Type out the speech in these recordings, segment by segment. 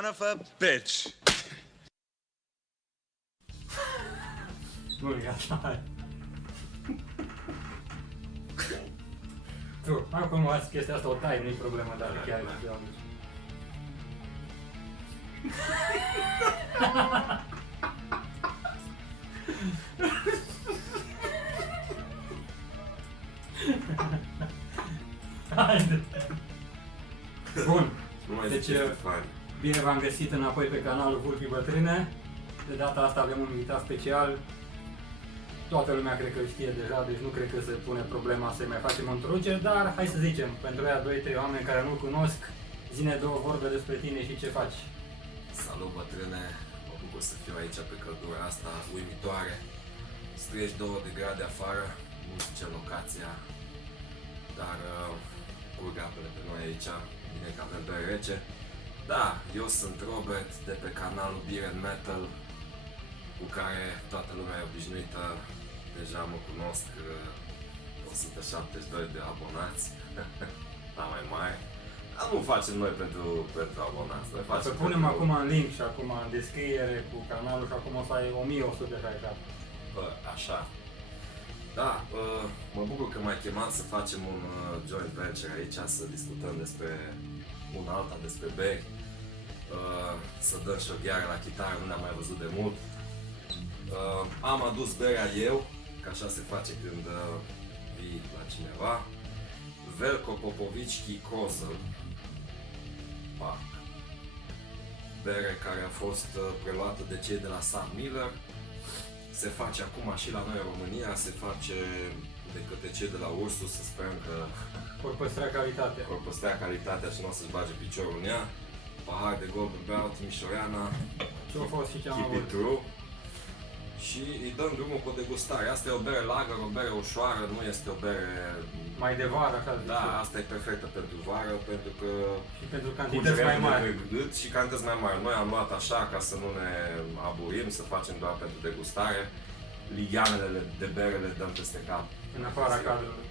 son of a bitch. Nu, gata. Tu, acum azi chestia asta o tai, nu-i problema, dar chiar e de atunci. Haide. Bun. Deci, bine v-am găsit înapoi pe canalul Vulpii Bătrâne. De data asta avem un invitat special. Toată lumea cred că știe deja, deci nu cred că se pune problema să mai facem o introducere, dar hai să zicem, pentru aia 2-3 oameni care nu-l cunosc, zine două vorbe despre tine și ce faci. Salut bătrâne, mă bucur să fiu aici pe căldura asta uimitoare. 32 de grade afară, nu știu ce locația, dar curg apele pe noi aici, bine că avem bere rece. Da, eu sunt Robert de pe canalul Beer and Metal, cu care toată lumea e obișnuită, deja mă cunosc 172 de abonați, la mai mare. Dar nu facem noi pentru abonați, noi facem Să punem acum în link și acum în descriere cu canalul și acum o să ai 1100 pe cap. Așa. Da, mă bucur că m-ai chemat să facem un joint venture aici, să discutăm despre una alta, despre beri, să dăm și o gheară la chitară, nu ne-am mai văzut de mult. Am adus berea eu, că așa se face când vii la cineva. Velko Popovicki Kozel Park. Bere care a fost preluată de cei de la Sam Miller. Se face acum și la noi în România, se face de către cei de la Ursus, să sperăm că Vor păstra calitatea. vor păstra calitatea și nu o să-și bage piciorul în ea. Pahar de Golden Belt, Mișoreana, Ce-a fost și ce-am Keep avut. it true. Și îi dăm drumul cu o degustare. Asta e o bere lager, o bere ușoară, nu este o bere... Mai de vară, așa zic. Da, asta e perfectă pentru vară, pentru că... Și pentru cantități mai mari. Și cantități mai mari. Noi am luat așa ca să nu ne aburim, să facem doar pentru degustare. Ligianele de bere le dăm peste cap. În afara cadrului.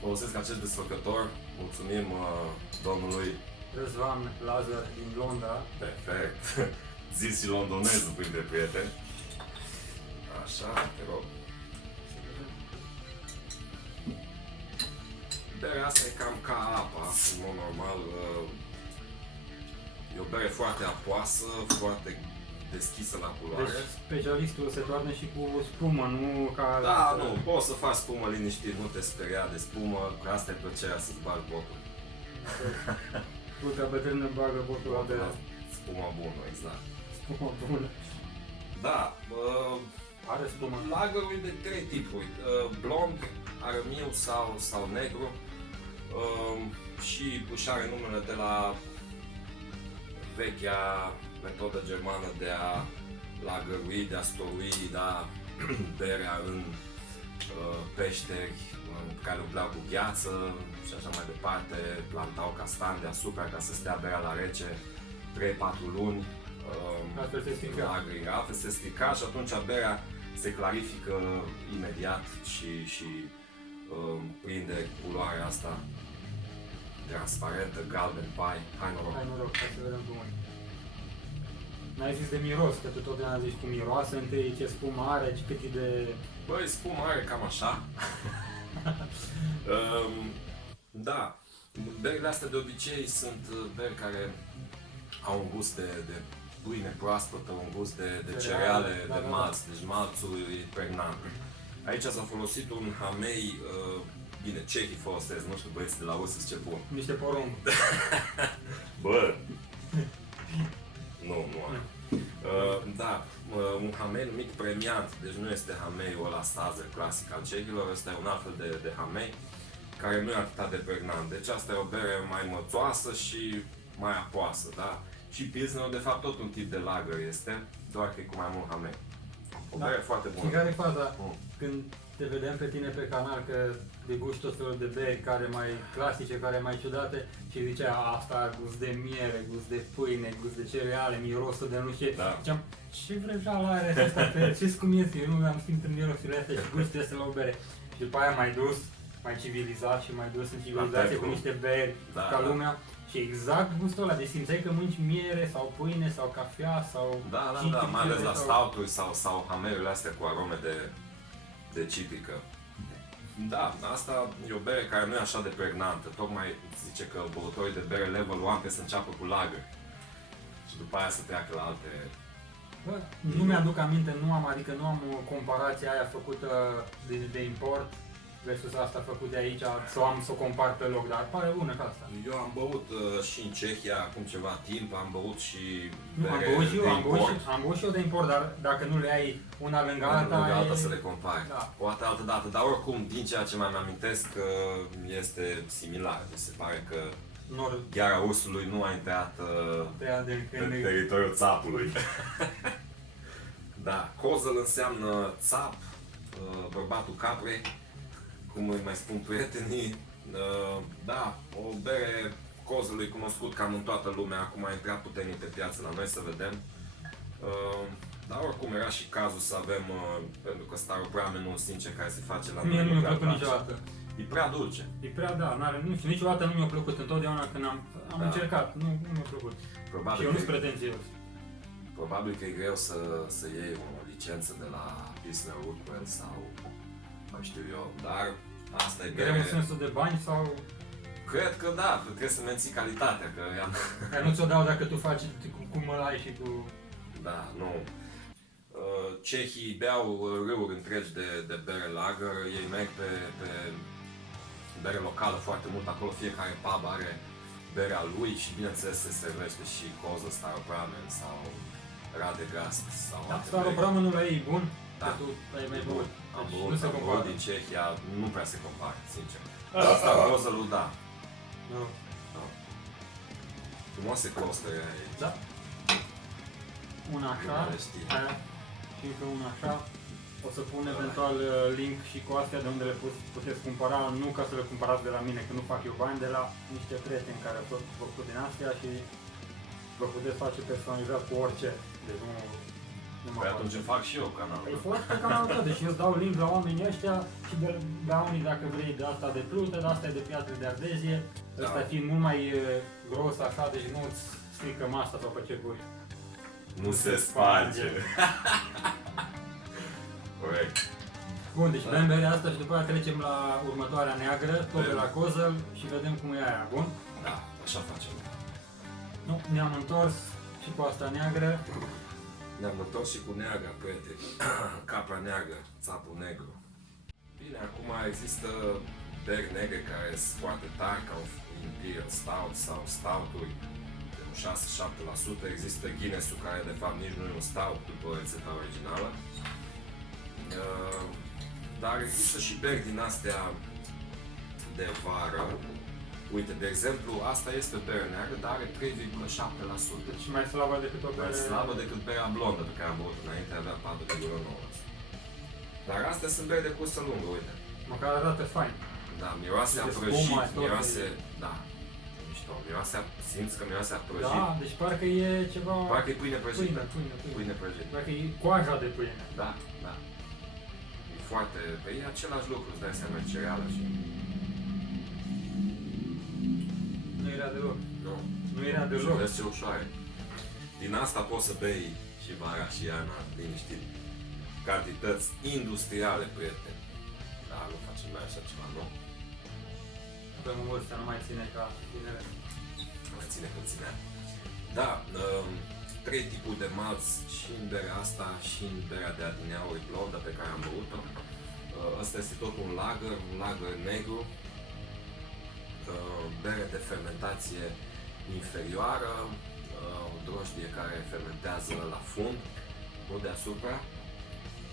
Folosesc acest desfăcător. Mulțumim domnului. Răzvan Lazar din Londra. Perfect. Zis și londonezul printre prieteni. Așa, te rog. Berea asta e cam ca apa, în mod normal. E o bere foarte apoasă, foarte deschisă la culoare. Deci specialistul se toarnă și cu spumă, nu ca... Da, nu, poți să faci spumă liniștit, nu te speria de spumă, că asta e plăcerea să-ți bagi botul. Vulpea bătrână bagă botul la de Spuma bună, exact. spumă bună. Da, Are spumă. lagerul e de trei tipuri, blond, arămiu sau negru, și își are numele de la vechea metodă germană de a lagărui, de a storui, da, berea în peșteri care umpleau cu gheață și așa mai departe, plantau castan deasupra ca să stea berea la rece 3-4 luni. Altfel se strica. Altfel se strica și atunci berea se clarifică imediat și prinde culoarea asta transparentă, galben, pai. Hai noroc! Hai noroc, hai să vedem cum e. N-ai zis de miros, că tu totdeauna zici cu miroase, întâi ce spumă are, ce cât e de... Băi, spuma are cam așa. Da, berile astea de obicei sunt beri care au un gust de pâine proaspătă, un gust de cereale, Da, de da, malț, deci malțul e pregnant. Aici s-a folosit un hamei, bine, cehii folosesc, nu știu băieții de la Ursus ce pun. Niște porumb. Bă! Nu am. Da, un hamei numit premiant, deci nu este hameiul ăla Sazer clasic al cehilor, ăsta e un alt fel de hamei care nu e atât de pregnant. Deci asta e o bere mai mățoasă și mai apoasă, da? Și Pilsner, de fapt, tot un tip de lager este, doar că e cu mai mult hamei. O bere foarte bună. Și care e faza? Când te vedem pe tine pe canal că degusti tot felul de beri care mai clasice, care mai ciudate și zicea asta are gust de miere, gust de pâine, gust de cereale, mirosul de nu știu ce. Da. Ziceam, ce vrăjeală are asta? Ce cum este? Eu nu am simțit mirosurile astea și gustul este la o bere. Și după aia m-ai dus mai civilizat și mai dus în civilizație cu niște beri ca da. lumea. Și exact gustul ăla, deci simțeai că mănânci miere sau pâine sau cafea sau Da, mai ales la stouturi sau hameiurile astea cu arome de citrică. Da, asta e o bere care nu e așa de pregnantă. Tocmai zice că băutorii de bere level 1 trebuie să înceapă cu lager. Și după aia să treacă la alte... Bă, nu mi-aduc aminte, nu am comparația aia făcută de import versus asta făcut de aici, să o compar pe loc, dar pare bună ca asta. Eu am băut și în Cehia acum ceva timp, am băut și nu, am băut și eu, am băut și eu de import, dar dacă nu le ai una lângă alta, să le compari. Da. Poate altă dată, dar oricum, din ceea ce mai amintesc, este similar. Mi se pare că gheara ursului nu a intrat în teritoriul țapului. Da, Kozel înseamnă țap, bărbatul caprei, cum îi mai spun prietenii. Da, o bere Kozel e cunoscut cam în toată lumea, acum a intrat puternic pe piață la noi, să vedem. Dar oricum era și cazul să avem, pentru că Staropramenul, sincer, care se face la noi. Mie nu mi-a plăcut niciodată. E prea dulce. E prea, da, nu știu, niciodată nu mi-a plăcut, întotdeauna când am încercat, nu mi-a plăcut. Probabil și eu nu sunt pretențios. Probabil că e greu să iei o licență de la Pilsner Urquell sau mai știu eu, dar asta e greu în sensul de bani sau... Cred că da, trebuie să menții calitatea, că nu ți-o dau dacă tu faci cu mălai și cu... Da, nu. Cehii beau râuri întregi de bere lager, ei merg pe bere locală foarte mult, acolo fiecare pub are berea lui și bineînțeles se servește și Kozel, Staropramen sau Radegast sau alte beri. Staropramenul ei e bun? Da. Tu ai mai bun. Am Deci băut din Cehia, nu prea se compare, sincer. Asta Kozelul, da. Nu. Frumoase clostere aici. Da. Una așa, aia, și încă una așa. O să pun eventual link și cu astea de unde le puteți cumpăra, nu ca să le cumpărați de la mine, că nu fac eu bani, de la niște prieteni care au făcut din astea și vă puteți face personalizat cu orice. Deci nu mă Păi atunci fac și eu canalul. E foarte canalul tău, deci eu îți dau link la oamenii ăștia și la unii dacă vrei de asta de plută, de asta e de piatră de ardezie, ăsta fiind mult mai gros așa, deci nu-ți strică masa sau pe ce pui. Nu se sparge. Corect. Bun, deci bem berea asta și după aia trecem la următoarea neagră, tot de la Kozel și vedem cum e aia, bun? Da, așa facem. Nu, ne-am întors și cu asta neagră. Ne-am întors și cu neagra, prieteni. Capra neagră, țapul negru. Bine, acum există beri negre care sunt foarte tari, ca un Imperial Stout sau Stout-uri de 6-7%. Există Guinness-ul care de fapt nici nu e un Stout după rețeta originală. Dar există și beri din astea de vară. Uite, de exemplu, asta este o bere neagră, dar are 3,7%. Și mai slabă decât o bere... Mai slabă decât berea blondă pe care am băut înainte, avea 4,9%. Dar astea sunt beri de cursă lungă, uite. Măcar arată fain. Da, miroase a prăjit, miroase... Da, mișto, miroase, simți că miroase a prăjit. Da, deci parcă e ceva... Parcă e pâine prăjită. Pâine prăjită. Parcă e coaja de pâine. Da, da. E foarte... Păi e același lucru, îți dai seama, cereală și... Nu era deloc. Nu. Nu era deloc. Vezi ce ușoare. Din asta poți să bei și vara și iarna, liniștit. Cantități industriale, prieteni. Da, nu facem mai așa ceva, nu? Avem o vârstă, nu mai ține ca tinere. Nu mai ține când ținea. Da, 3 tipuri de malți și în berea asta și în berea de adineauri blondă pe care am băut-o. Asta este tot un lager negru. Bere de fermentație inferioară, o drojdie care fermentează la fund, nu deasupra,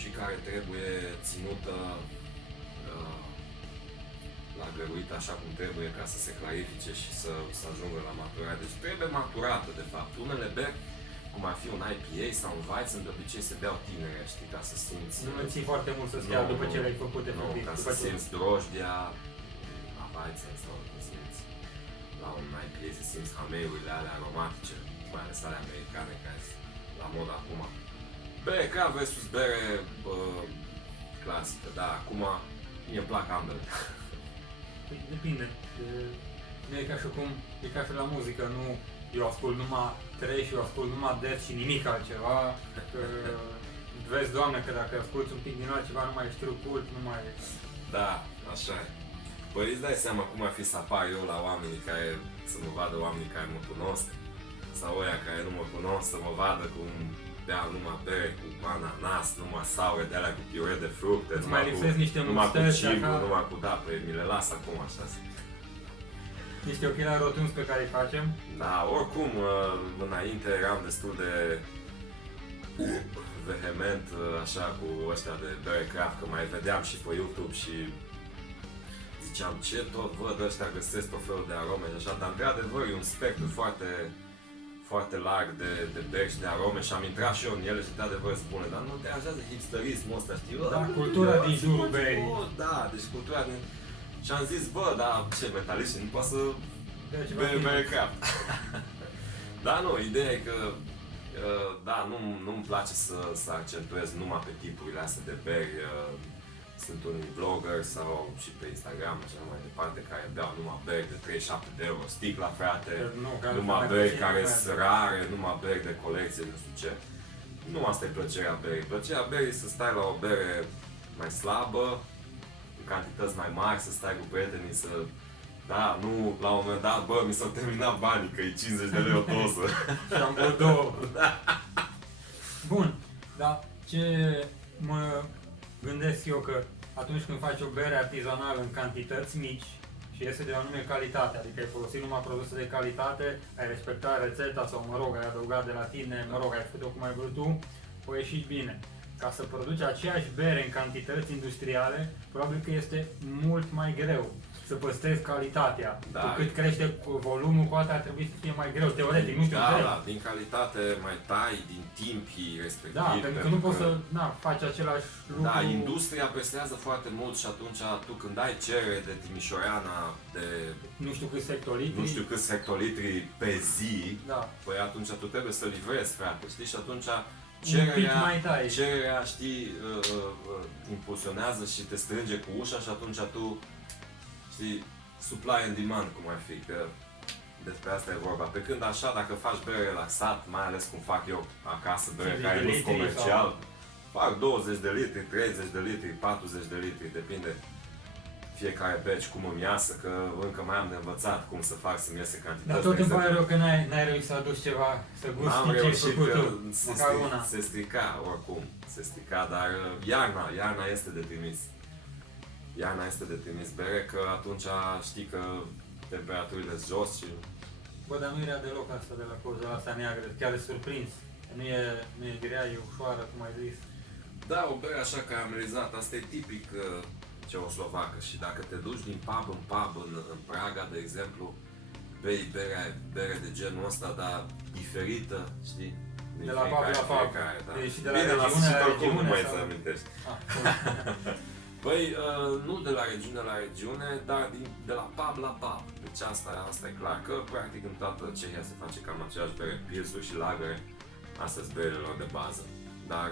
și care trebuie ținută lagăruită așa cum trebuie ca să se clarifice și să ajungă la maturare. Deci trebuie maturată, de fapt. Unele beri, cum ar fi un IPA sau un Weizen, de obicei se beau tinere, știi, ca să simți... Nu îl ții foarte mult să stea după ce le-ai făcut efectiv. Ca să simți drojdia la Weizen sau să simți la un IPA, să simți hameiurile alea aromatice, mai ales alea americane care sunt la mod acum. Bere craft versus bere clasică, dar acum mie îmi plac ambele. Depinde. Nu e ca și cum, e ca și la muzică, nu eu ascult numai trash, eu ascult numai death și nimic altceva. Că, vezi, Doamne, că dacă asculti un pic din altceva, nu mai ești true cult, nu mai... Da, așa e. Păi îți dai seama cum ar fi să apar eu la oamenii care, să mă vadă oamenii care mă cunosc, sau ăia care nu mă cunosc, să mă vadă cum beau numai bere cu ananas, numai saure de alea cu piure de fructe, Îți mai lipsesc niște numai cu mustăți, cibu, așa. numai cu da, păi mi le las acum așa. Niște ochelari rotunzi pe care îi facem. Da, oricum, înainte eram destul de vehement, așa, cu ăștia de bere craft, că mai vedeam și pe YouTube și ziceam ce tot văd ăștia găsesc tot felul de arome și așa, dar într-adevăr e un spectru foarte, foarte larg de beri și de arome și am intrat și eu în ele și într-adevăr spune, dar nu deranjează hipsterismul ăsta, știi? Da, cultura din jurul berii. Da, deci cultura din... Și am zis, bă, dar ce metalist nu poate să Bea ceva bere bine. craft. Da, nu, ideea e că da, nu-mi place să accentuez numai pe tipurile astea de beri. Sunt unii vloggeri sau și pe Instagram și așa mai departe care beau numai beri de 37 de euro sticla, frate, numai beri care sunt rare, numai beri de colecție, nu știu ce. Nu asta e plăcerea berii. Plăcerea berii e să stai la o bere mai slabă, în cantități mai mari, să stai cu prietenii, să... Da, nu, la un moment dat, bă, mi s-au terminat banii, că e 50 de lei o doză. Și am băut două. Bun, dar ce mă gândesc eu că atunci când faci o bere artizanală în cantități mici și este de o anume calitate, adică ai folosit numai produse de calitate, ai respectat rețeta sau, mă rog, ai adăugat de la tine, mă rog, ai făcut-o cum ai vrut tu, o ieșit bine. Ca să produci aceeași bere în cantități industriale, probabil că este mult mai greu să păstrezi calitatea. Da. Cu cât crește volumul, cu atât ar trebui să fie mai greu, teoretic, nu știu, Da, cred. da, din calitate mai tai, din timpii respectiv. Da, pentru că nu poți să faci același lucru. Da, industria presează foarte mult și atunci tu când ai cerere de Timișoreana de Nu știu câți hectolitri. nu știu câți hectolitri pe zi, Da. păi atunci tu trebuie să livrezi, frate, știi? Și atunci Un pic mai tai. cererea, știi, impulsionează și te strânge cu ușa și atunci tu, știi, supply and demand, cum ar fi, că despre asta e vorba. Pe când așa, dacă faci bere relaxat, mai ales cum fac eu acasă, bere 50 care de nu sunt litri comercial, fac 20 de litri, 30 de litri, 40 de litri, depinde fiecare beci cum îmi iasă, că încă mai am de învățat cum să fac să-mi iese cantități. Dar tot îmi exacte. pare rău că n-ai reușit să aduci ceva, să N-am gusti ce ai reușit făcut că tu. Măcar una. se strica oricum, se strica, dar iarna este de trimis. Iarna este de trimis bere, că atunci știi că temperaturile sunt jos și... Bă, dar nu era deloc asta de la coza asta neagră, chiar e surprins. Nu e grea, e ușoară, cum ai zis. Da, o bere așa caramelizată, asta e tipic ceoslovacă și dacă te duci din pub în pub în Praga, de exemplu, bei bere de genul ăsta, dar diferită, știi? Din De la pub la pub. Da. Deci de la Bine, regiune sfârșit la oricum nu regiune mai sau- să amintești. Ah, bun. Păi, nu de la regiune la regiune, dar de la pub la pub. Deci asta e clar, că practic în toată Cehia se face cam aceeași bere, pilsuri și lagere, astea sunt berelor de bază. Dar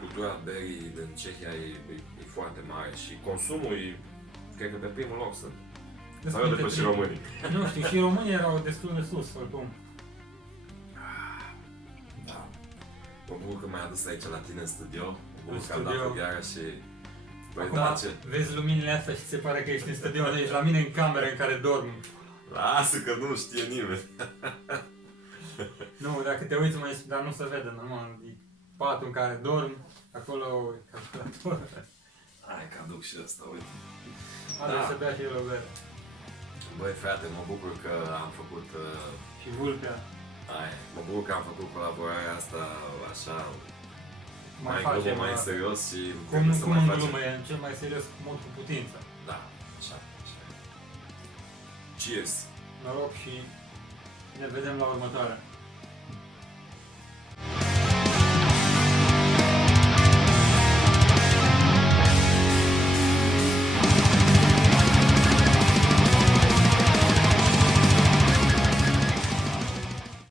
cultura berii din Cehia e foarte mare și consumul e, cred că pe primul loc sunt. Sau eu depăși românii. Nu știu, și românii erau destul de sus, oricum. Da. Mă bucur că m-ai adus aici la tine în studio. Mă bucur că am studio. dat cu gheara și... Păi Acum da, ce? vezi luminile astea și se pare că ești în studio, ești la mine în cameră în care dorm. Lasă că nu știe nimeni. Nu, dacă te uiți mai, dar nu se vede, normal, e patul în care dorm, acolo e calculator. Hai că aduc și ăsta, uite. Are Da. să bea și el o bere. Băi frate, mă bucur că am făcut... Și vulpea. mă bucur că am făcut colaborarea asta așa... Mai facem, glumă, mai serios și... Cum trebuie să mai în facem. glumă, e în cel mai serios mod cu putință. Da, așa. Cheers! Noroc și ne vedem la următoarea.